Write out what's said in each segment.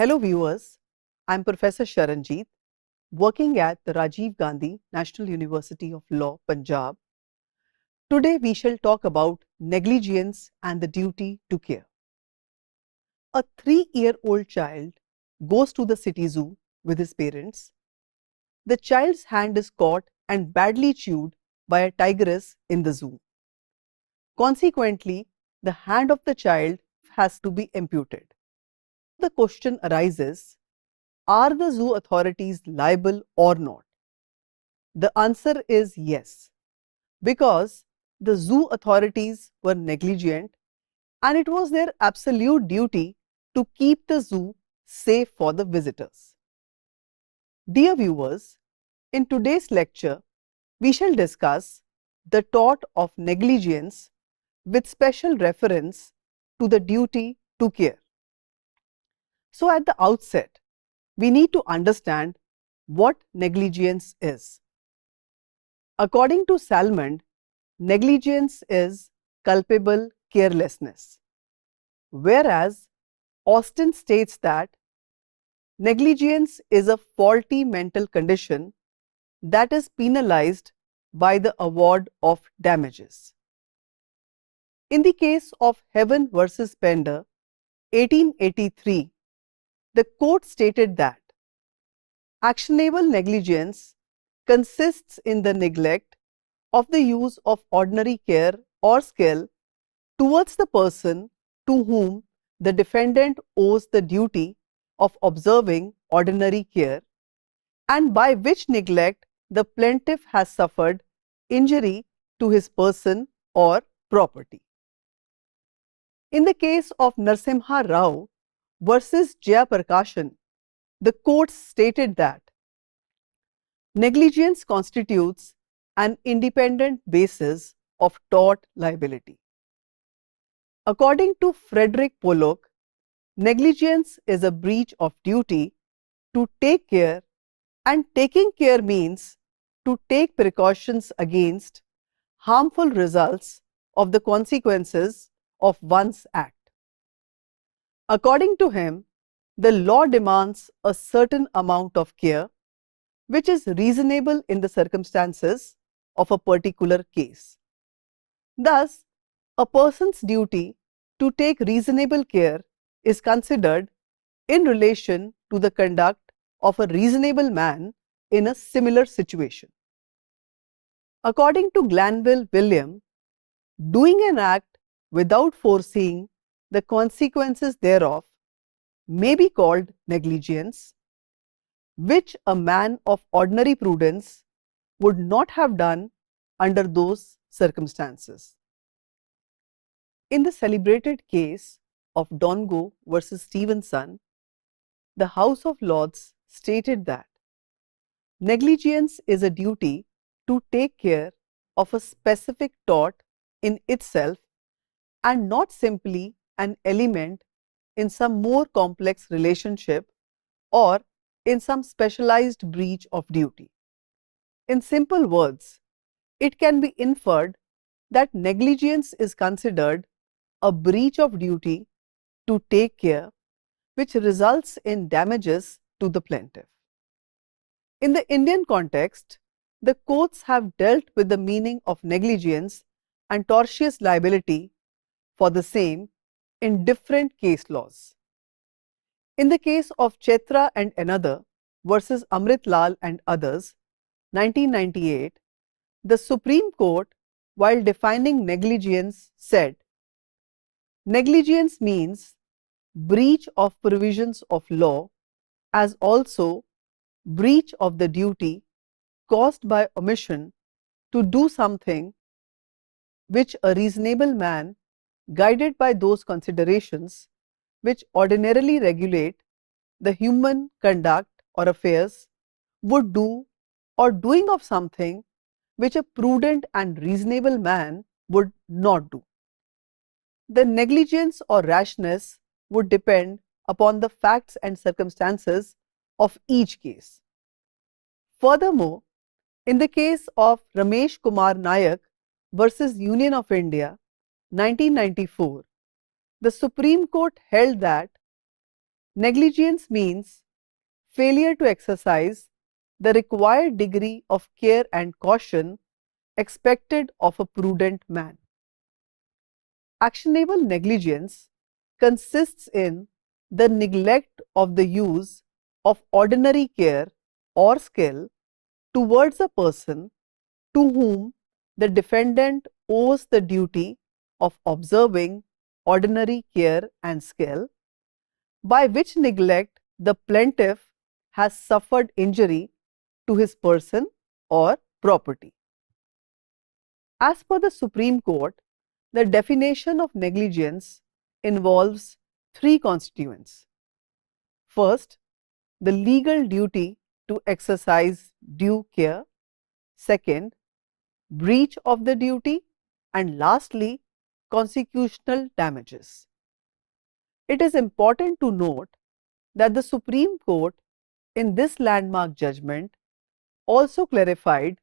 Hello viewers, I am Professor Sharanjeet, working at the Rajiv Gandhi National University of Law, Punjab. Today we shall talk about negligence and the duty to care. A 3-year-old child goes to the city zoo with his parents. The child's hand is caught and badly chewed by a tigress in the zoo. Consequently, the hand of the child has to be amputated. The question arises, are the zoo authorities liable or not? The answer is yes, because the zoo authorities were negligent and it was their absolute duty to keep the zoo safe for the visitors. Dear viewers, in today's lecture, we shall discuss the tort of negligence with special reference to the duty to care. So at the outset, we need to understand what negligence is. According to Salmond, negligence is culpable carelessness, whereas Austin states that negligence is a faulty mental condition that is penalized by the award of damages. In the case of Heaven versus Pender, 1883, the court stated that actionable negligence consists in the neglect of the use of ordinary care or skill towards the person to whom the defendant owes the duty of observing ordinary care, and by which neglect the plaintiff has suffered injury to his person or property. In the case of Narasimha Rao versus Jayaprakasan, the court stated that negligence constitutes an independent basis of tort liability. According to Frederick Pollock, negligence is a breach of duty to take care, and taking care means to take precautions against harmful results of the consequences of one's act. According to him, the law demands a certain amount of care which is reasonable in the circumstances of a particular case. Thus, a person's duty to take reasonable care is considered in relation to the conduct of a reasonable man in a similar situation. According to Glanville William, doing an act without foreseeing the consequences thereof may be called negligence, which a man of ordinary prudence would not have done under those circumstances. In the celebrated case of Dongo versus Stevenson, the House of Lords stated that negligence is a duty to take care of a specific tort in itself and not simply an element in some more complex relationship or in some specialized breach of duty. In simple words, it can be inferred that negligence is considered a breach of duty to take care, which results in damages to the plaintiff. In the Indian context, the courts have dealt with the meaning of negligence and tortious liability for the same in different case laws. In the case of Chetra and another versus Amrit Lal and others, 1998, the Supreme Court, while defining negligence, said, negligence means breach of provisions of law as also breach of the duty caused by omission to do something which a reasonable man, guided by those considerations which ordinarily regulate the human conduct or affairs, would do, or doing of something which a prudent and reasonable man would not do. The negligence or rashness would depend upon the facts and circumstances of each case. Furthermore, in the case of Ramesh Kumar Nayak versus Union of India, 1994, the Supreme Court held that Negligence means failure to exercise the required degree of care and caution expected of a prudent man. Actionable negligence consists in the neglect of the use of ordinary care or skill towards a person to whom the defendant owes the duty of observing ordinary care and skill, by which neglect the plaintiff has suffered injury to his person or property. As per the Supreme Court, the definition of negligence involves three constituents. First, the legal duty to exercise due care. Second, breach of the duty. And lastly, constitutional damages. It is important to note that the Supreme Court in this landmark judgment also clarified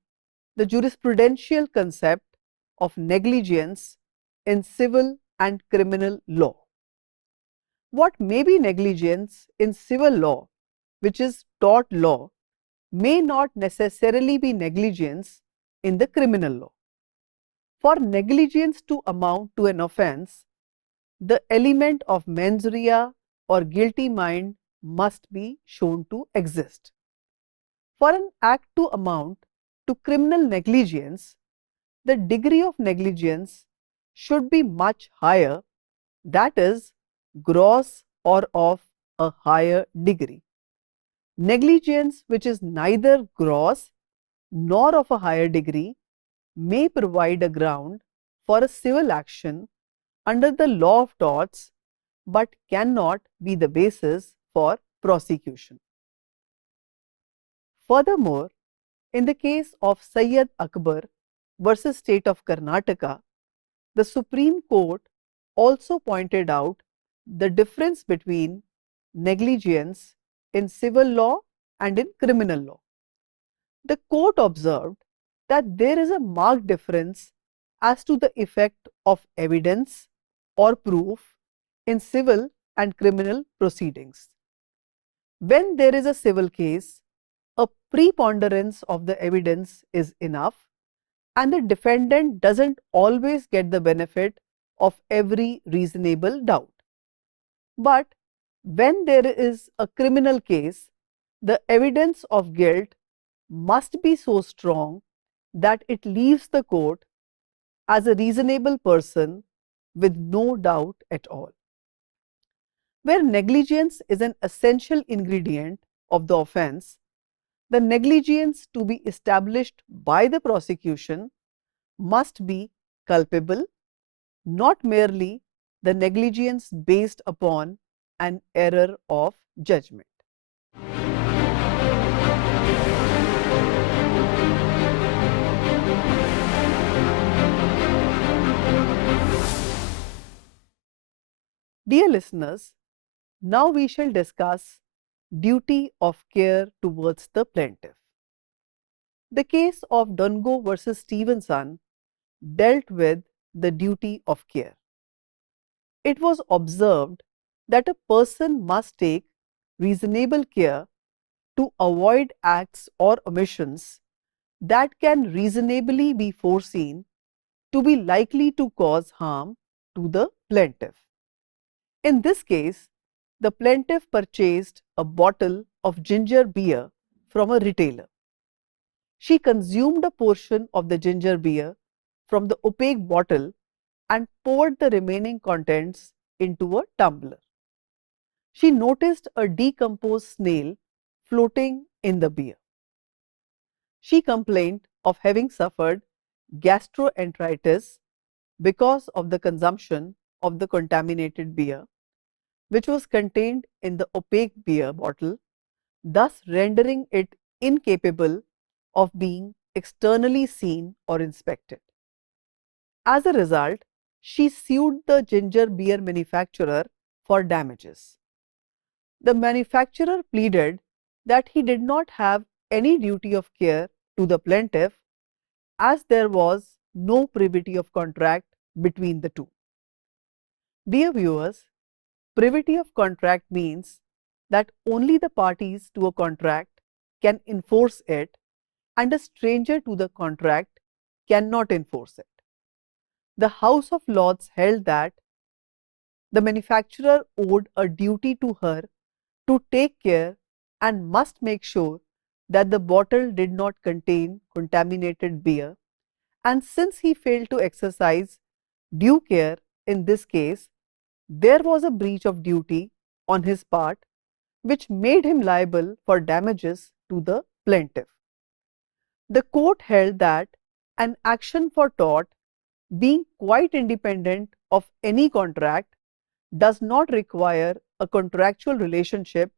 the jurisprudential concept of negligence in civil and criminal law. What may be negligence in civil law, which is tort law, may not necessarily be negligence in the criminal law. For negligence to amount to an offence, the element of mens rea or guilty mind must be shown to exist. For an act to amount to criminal negligence, the degree of negligence should be much higher, that is, gross or of a higher degree. Negligence which is neither gross nor of a higher degree may provide a ground for a civil action under the law of torts, but cannot be the basis for prosecution. Furthermore, in the case of Sayyid Akbar versus State of Karnataka, the Supreme Court also pointed out the difference between negligence in civil law and in criminal law. The court observed that there is a marked difference as to the effect of evidence or proof in civil and criminal proceedings. When there is a civil case, a preponderance of the evidence is enough, and the defendant doesn't always get the benefit of every reasonable doubt. But when there is a criminal case, the evidence of guilt must be so strong that it leaves the court as a reasonable person with no doubt at all. Where negligence is an essential ingredient of the offence, the negligence to be established by the prosecution must be culpable, not merely the negligence based upon an error of judgment. Dear listeners, now we shall discuss duty of care towards the plaintiff. The case of Dungo versus Stevenson dealt with the duty of care. It was observed that a person must take reasonable care to avoid acts or omissions that can reasonably be foreseen to be likely to cause harm to the plaintiff. In this case, the plaintiff purchased a bottle of ginger beer from a retailer. She consumed a portion of the ginger beer from the opaque bottle and poured the remaining contents into a tumbler. She noticed a decomposed snail floating in the beer. She complained of having suffered gastroenteritis because of the consumption of the contaminated beer, which was contained in the opaque beer bottle, thus rendering it incapable of being externally seen or inspected. As a result, she sued the ginger beer manufacturer for damages. The manufacturer pleaded that he did not have any duty of care to the plaintiff, as there was no privity of contract between the two. Dear viewers, privity of contract means that only the parties to a contract can enforce it and a stranger to the contract cannot enforce it. The House of Lords held that the manufacturer owed a duty to her to take care and must make sure that the bottle did not contain contaminated beer, and since he failed to exercise due care in this case, there was a breach of duty on his part which made him liable for damages to the plaintiff. The court held that an action for tort, being quite independent of any contract, does not require a contractual relationship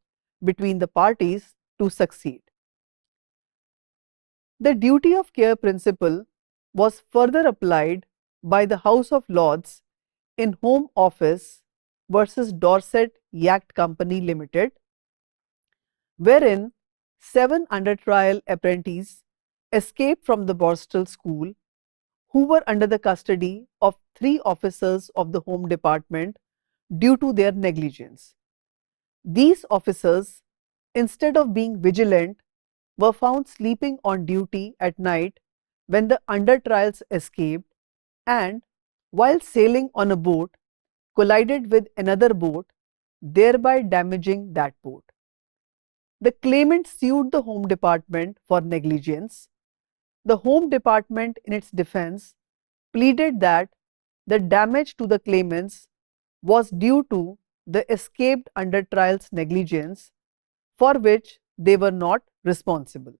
between the parties to succeed. The duty of care principle was further applied by the House of Lords in Home Office versus Dorset Yacht Company Limited, wherein 7 under trial apprentices escaped from the Borstal School who were under the custody of 3 officers of the Home Department due to their negligence. These officers, instead of being vigilant, were found sleeping on duty at night when the under trials escaped and, while sailing on a boat, collided with another boat, thereby damaging that boat. The claimant sued the Home Department for negligence. The Home Department, in its defense, pleaded that the damage to the claimants was due to the escaped under trials negligence for which they were not responsible.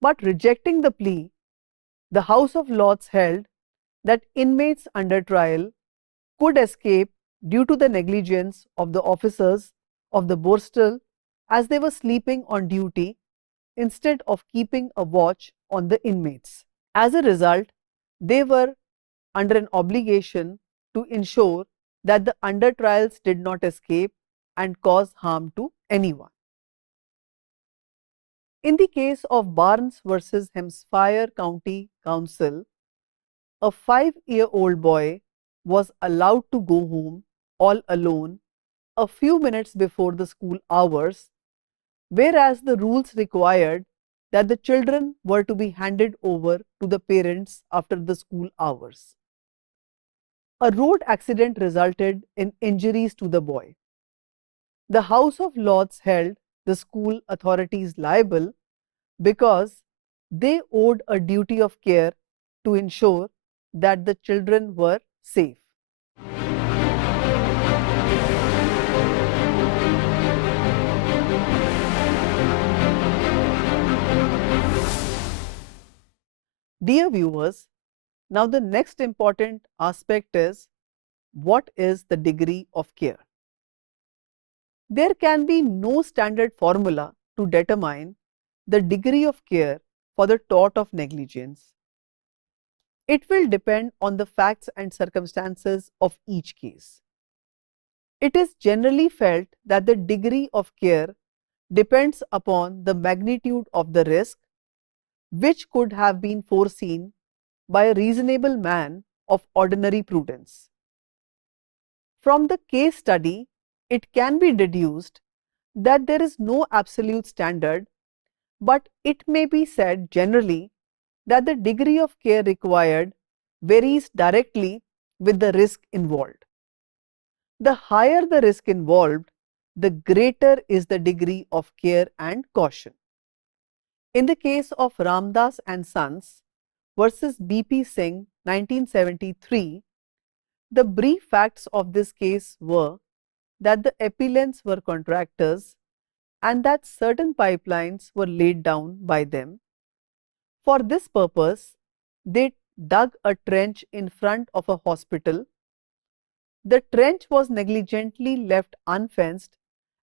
But rejecting the plea, the House of Lords held that inmates under trial could escape due to the negligence of the officers of the Borstal as they were sleeping on duty instead of keeping a watch on the inmates. As a result, they were under an obligation to ensure that the under trials did not escape and cause harm to anyone. In the case of Barnes versus Hampshire County Council, a 5-year-old boy was allowed to go home all alone a few minutes before the school hours, whereas the rules required that the children were to be handed over to the parents after the school hours. A road accident resulted in injuries to the boy. The House of Lords held the school authorities liable because they owed a duty of care to ensure that the children were safe. Dear viewers, now the next important aspect is what is the degree of care? There can be no standard formula to determine the degree of care for the tort of negligence. It will depend on the facts and circumstances of each case. It is generally felt that the degree of care depends upon the magnitude of the risk, which could have been foreseen by a reasonable man of ordinary prudence. From the case study, it can be deduced that there is no absolute standard, but it may be said generally that the degree of care required varies directly with the risk involved. The higher the risk involved, the greater is the degree of care and caution. In the case of Ramdas and Sons versus B.P. Singh 1973, the brief facts of this case were that the appellants were contractors and that certain pipelines were laid down by them. For this purpose, they dug a trench in front of a hospital. The trench was negligently left unfenced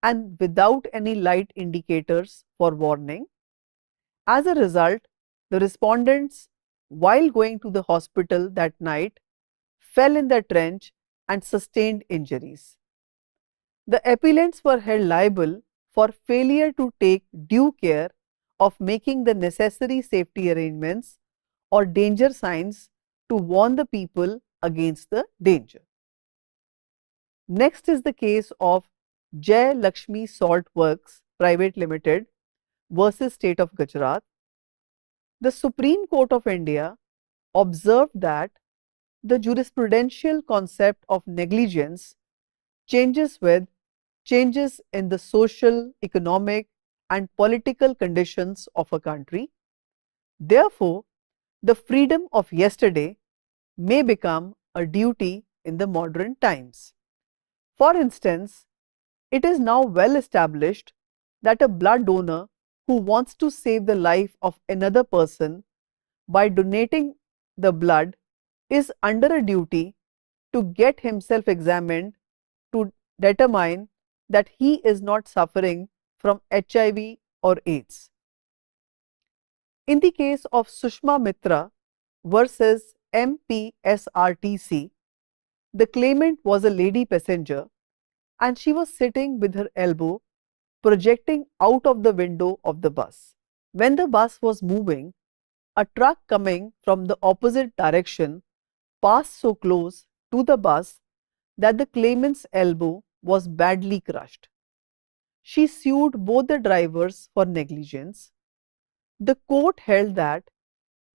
and without any light indicators for warning. As a result, the respondents, while going to the hospital that night, fell in the trench and sustained injuries. The appellants were held liable for failure to take due care of making the necessary safety arrangements or danger signs to warn the people against the danger. Next is the case of Jai Lakshmi Salt Works Private Limited versus State of Gujarat, the Supreme Court of India observed that the jurisprudential concept of negligence changes with changes in the social, economic, and political conditions of a country. Therefore, the freedom of yesterday may become a duty in the modern times. For instance, it is now well established that a blood donor who wants to save the life of another person by donating the blood is under a duty to get himself examined to determine that he is not suffering from HIV or AIDS. In the case of Sushma Mitra versus MPSRTC, the claimant was a lady passenger and she was sitting with her elbow projecting out of the window of the bus. When the bus was moving, a truck coming from the opposite direction passed so close to the bus that the claimant's elbow was badly crushed. She sued both the drivers for negligence. The court held that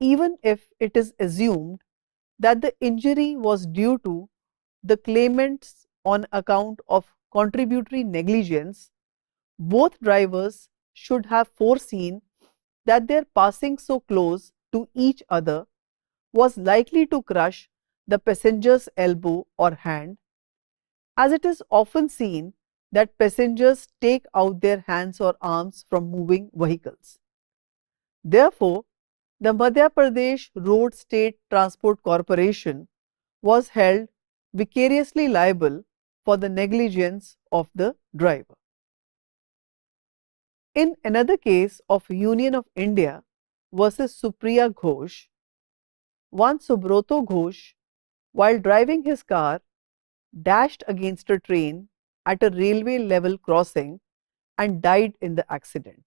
even if it is assumed that the injury was due to the claimants on account of contributory negligence, both drivers should have foreseen that their passing so close to each other was likely to crush the passenger's elbow or hand, as it is often seen that passengers take out their hands or arms from moving vehicles. Therefore, the Madhya Pradesh Road State Transport Corporation was held vicariously liable for the negligence of the driver. In another case of Union of India versus Supriya Ghosh, one Subroto Ghosh, while driving his car, dashed against a train at a railway level crossing and died in the accident.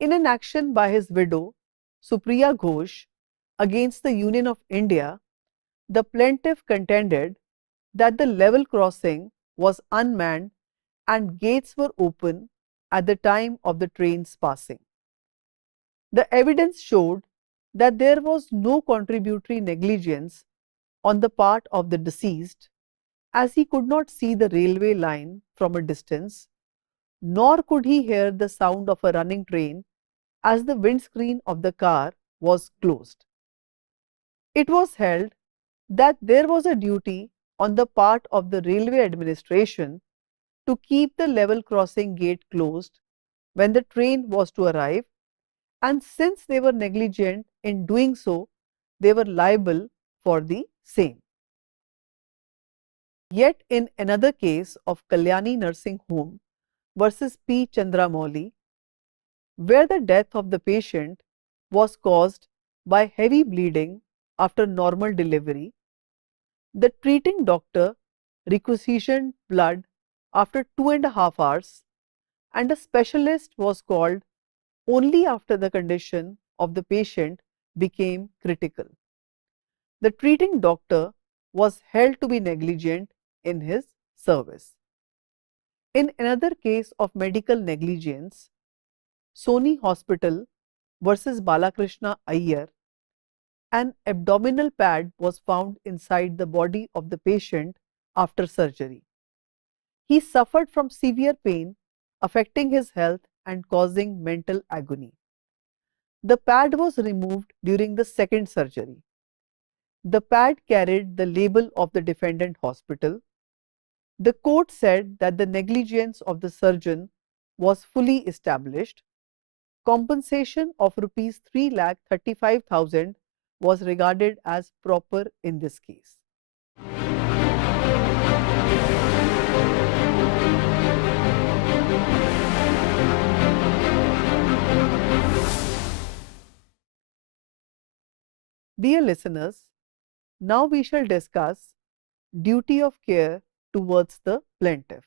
In an action by his widow, Supriya Ghosh, against the Union of India, the plaintiff contended that the level crossing was unmanned and gates were open at the time of the train's passing. The evidence showed that there was no contributory negligence on the part of the deceased, as he could not see the railway line from a distance, nor could he hear the sound of a running train as the windscreen of the car was closed. It was held that there was a duty on the part of the railway administration to keep the level crossing gate closed when the train was to arrive, and since they were negligent in doing so, they were liable for the same. Yet in another case of Kalyani Nursing Home versus P. Chandramouli, where the death of the patient was caused by heavy bleeding after normal delivery, the treating doctor requisitioned blood after 2.5 hours, and a specialist was called only after the condition of the patient became critical. The treating doctor was held to be negligent in his service. In another case of medical negligence, Sony Hospital versus Balakrishna Iyer, an abdominal pad was found inside the body of the patient after surgery. He suffered from severe pain, affecting his health and causing mental agony. The pad was removed during the second surgery. The pad carried the label of the defendant hospital. The court said that the negligence of the surgeon was fully established. Compensation of rupees 3,35,000 was regarded as proper in this case. Dear listeners, now we shall discuss duty of care towards the plaintiff.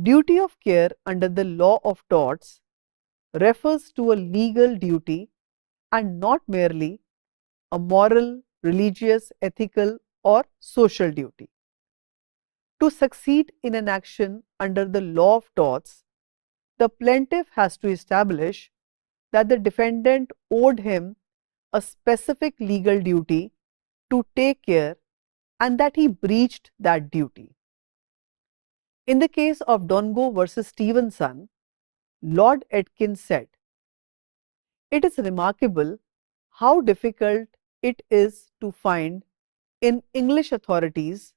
Duty of care under the law of torts refers to a legal duty and not merely a moral, religious, ethical, or social duty. To succeed in an action under the law of torts, the plaintiff has to establish that the defendant owed him a specific legal duty to take care and that he breached that duty. In the case of Dongo versus Stevenson, Lord Aitken said, "It is remarkable how difficult it is to find in English authorities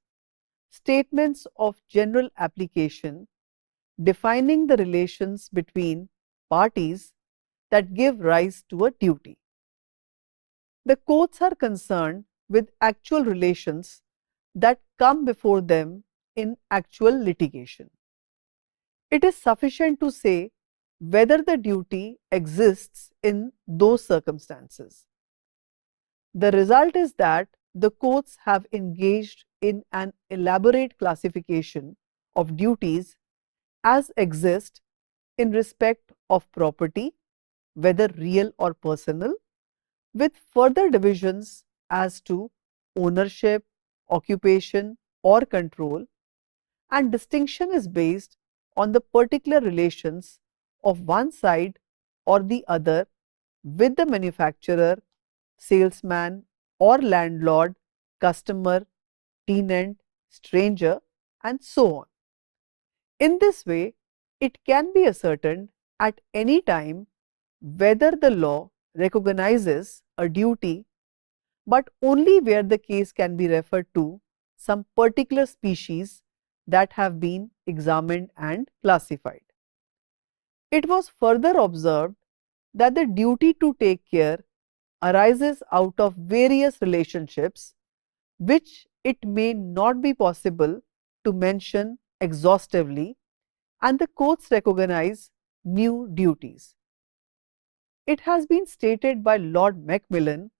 statements of general application defining the relations between parties that give rise to a duty. The courts are concerned with actual relations that come before them in actual litigation. It is sufficient to say whether the duty exists in those circumstances. The result is that the courts have engaged in an elaborate classification of duties as exist in respect of property, whether real or personal, with further divisions as to ownership, occupation, or control, and distinction is based on the particular relations of one side or the other with the manufacturer, salesman, or landlord, customer, tenant, stranger, and so on. In this way, it can be ascertained at any time whether the law recognizes a duty, but only where the case can be referred to some particular species that have been examined and classified. It was further observed that the duty to take care arises out of various relationships which it may not be possible to mention exhaustively, and the courts recognize new duties. It has been stated by Lord Macmillan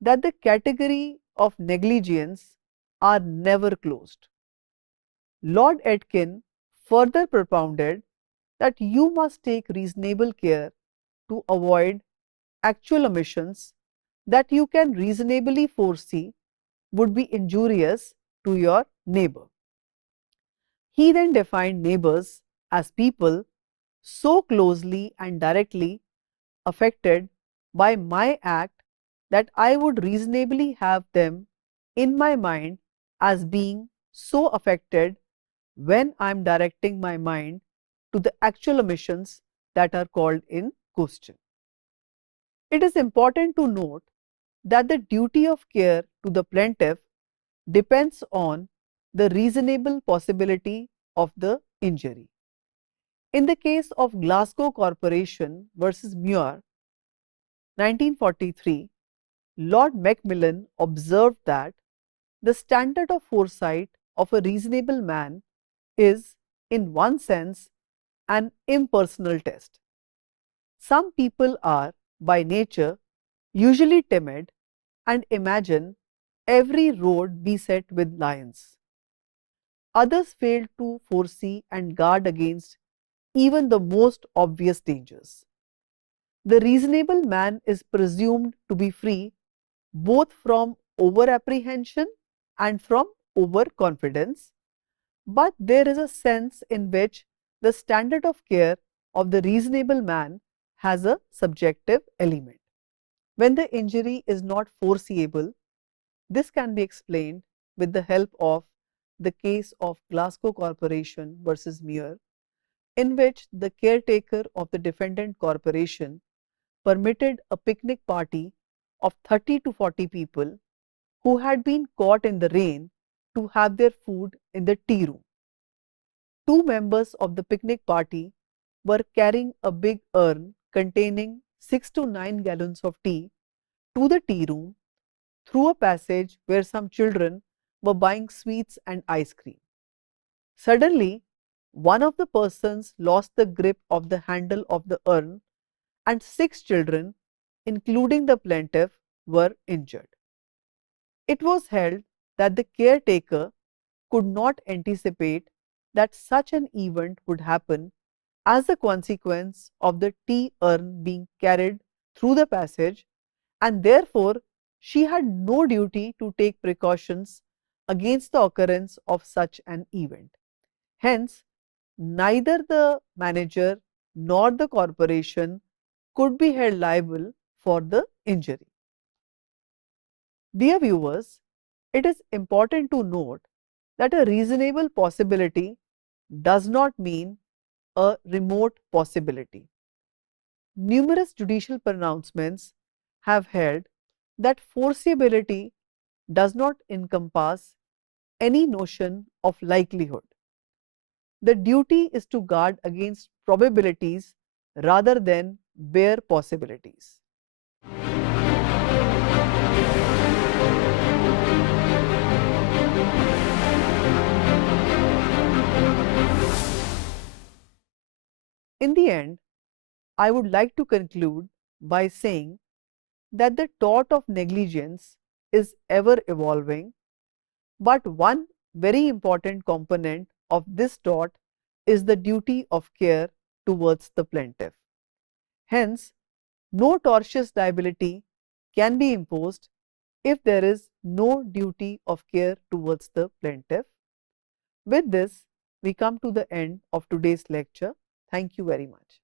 that the category of negligence are never closed. Lord Aitken further propounded that you must take reasonable care to avoid actual omissions that you can reasonably foresee would be injurious to your neighbor. He then defined neighbors as people so closely and directly affected by my act that I would reasonably have them in my mind as being so affected when I am directing my mind to the actual omissions that are called in question. It is important to note that the duty of care to the plaintiff depends on the reasonable possibility of the injury. In the case of Glasgow Corporation versus Muir, 1943, Lord Macmillan observed that the standard of foresight of a reasonable man is, in one sense, an impersonal test. Some people are, by nature, usually timid and imagine every road beset with lions. Others fail to foresee and guard against even the most obvious dangers. The reasonable man is presumed to be free both from over apprehension and from over confidence, but there is a sense in which the standard of care of the reasonable man has a subjective element. When the injury is not foreseeable, this can be explained with the help of the case of Glasgow Corporation versus Muir, in which the caretaker of the defendant corporation permitted a picnic party of 30 to 40 people who had been caught in the rain to have their food in the tea room. Two members of the picnic party were carrying a big urn containing 6 to 9 gallons of tea to the tea room through a passage where some children were buying sweets and ice cream. Suddenly, one of the persons lost the grip of the handle of the urn and 6 children, including the plaintiff, were injured. It was held that the caretaker could not anticipate that such an event would happen as a consequence of the tea urn being carried through the passage, and therefore she had no duty to take precautions against the occurrence of such an event. Hence, neither the manager nor the corporation could be held liable for the injury. Dear viewers, it is important to note that a reasonable possibility does not mean a remote possibility. Numerous judicial pronouncements have held that foreseeability does not encompass any notion of likelihood. The duty is to guard against probabilities rather than bare possibilities. In the end, I would like to conclude by saying that the tort of negligence is ever evolving, but one very important component of this tort is the duty of care towards the plaintiff. Hence, no tortious liability can be imposed if there is no duty of care towards the plaintiff. With this, we come to the end of today's lecture. Thank you very much.